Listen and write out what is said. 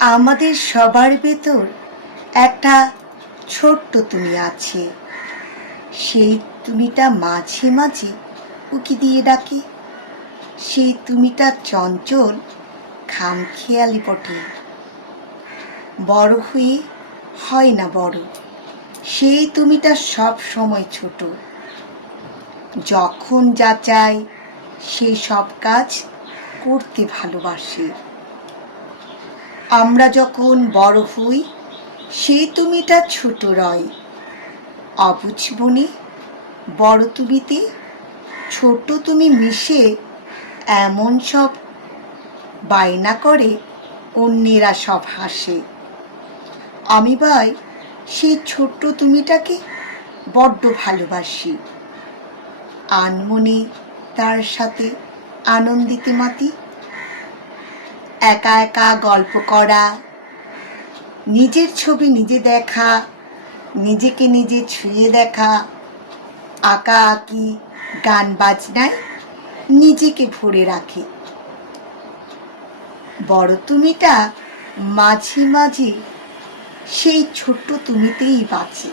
আমাদের সবার ভেতর একটা ছোট্ট তুমি আছে। সেই তুমিটা মাঝে মাঝে উকি দিয়ে ডাকে। সেই তুমিটা চঞ্চল, খামখেয়ালি বটে। বড় হয়ে হয় না বড়, সেই তুমিটা সব সময় ছোট। যখন যা চাই সেই সব কাজ করতে ভালোবাসে। আমরা যখন বড় হই সেই তুমিটা ছোট রয়। অবুঝ বনে বড় তুমিতে ছোট তুমি মিশে এমন সব বায়না করে, অন্যেরা সব হাসে। আমি ভাই সেই ছোট্ট তুমিটাকে বড্ড ভালোবাসি। আনমনে তার সাথে আনন্দিতে মাতি। একা একা গল্প করা, নিজের ছবি নিজে দেখা, নিজেকে নিজে ছুঁয়ে দেখা, আঁকা আঁকি, গান বাজনায় নিজেকে ভরে রাখে। বড় তুমিটা মাঝে মাঝে সেই ছোট্ট তুমিতেই বাঁচে।